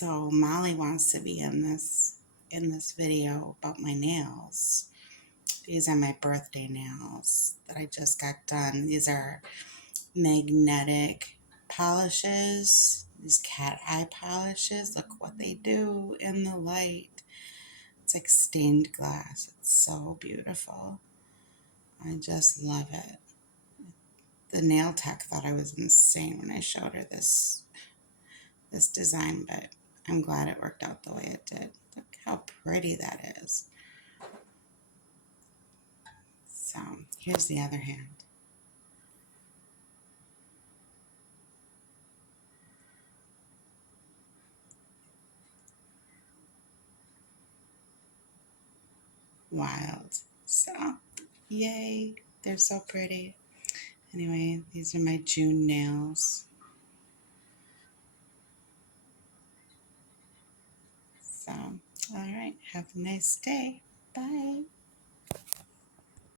So Molly wants to be in this video about my nails. These are my birthday nails that I just got done. These are magnetic polishes, these cat eye polishes. Look what they do in the light. It's like stained glass. It's so beautiful. I just love it. The nail tech thought I was insane when I showed her this design, but I'm glad it worked out the way it did. Look how pretty that is. So here's the other hand. Wild. So yay, they're so pretty. Anyway, these are my June nails. So, all right, have a nice day. Bye.